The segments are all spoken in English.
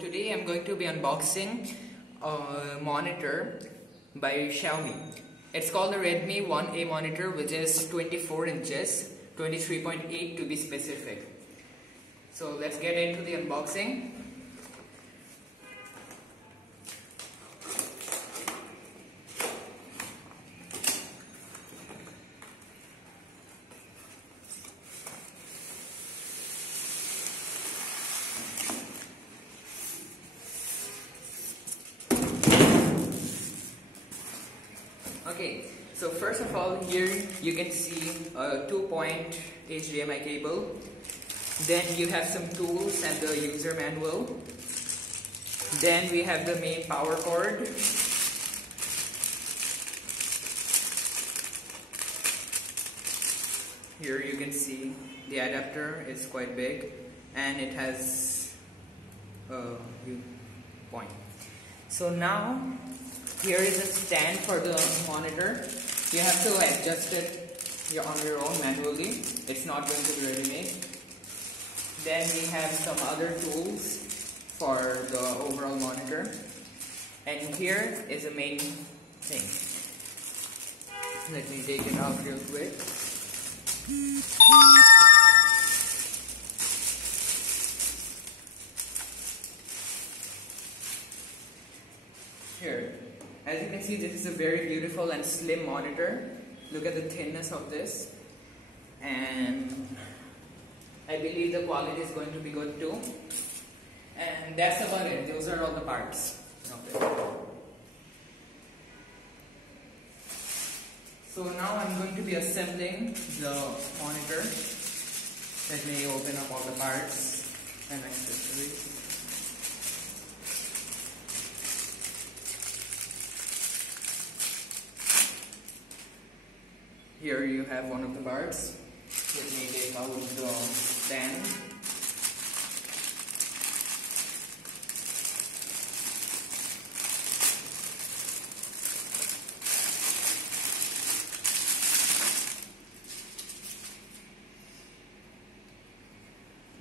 Today I'm going to be unboxing a monitor by Xiaomi. It's called the Redmi 1A monitor, which is 24 inches, 23.8 to be specific. So let's get into the unboxing. Okay, so first of all, here you can see a 2-point HDMI cable. Then you have some tools and the user manual. Then we have the main power cord. Here you can see the adapter is quite big and it has a point. So now here is a stand for the monitor. You have to adjust it on your own manually. It's not going to be ready-made. Then we have some other tools for the overall monitor. And here is the main thing. Let me take it out real quick. Here. As you can see, this is a very beautiful and slim monitor. Look at the thinness of this. And I believe the quality is going to be good too. And that's about it. Those are all the parts of it. So now I'm going to be assembling the monitor. Let me open up all the parts and accessories. Here you have one of the parts. Let me take out the stand.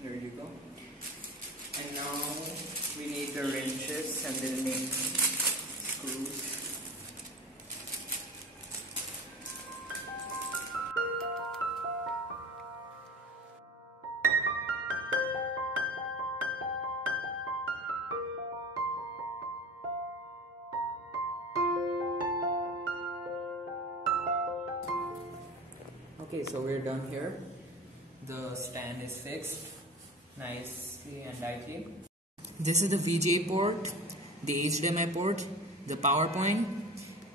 There you go. And now we need the wrenches and the main screws. Okay, so we're done here. The stand is fixed nicely and tightly. This is the VGA port, the HDMI port, the power point,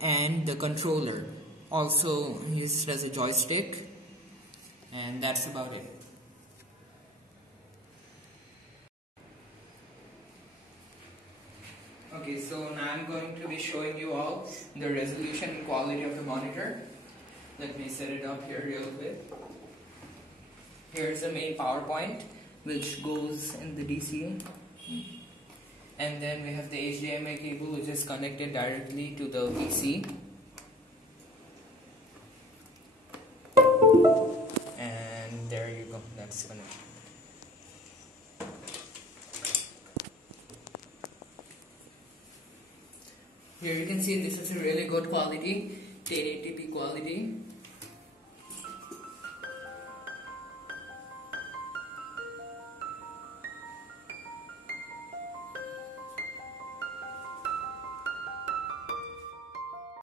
and the controller. Also used as a joystick, and that's about it. Okay, so now I'm going to be showing you all the resolution and quality of the monitor. Let me set it up here real quick. Here's the main power point, which goes in the DC. And then we have the HDMI cable, which is connected directly to the PC. And there you go, that's connected. Here you can see this is a really good quality, 1080p quality.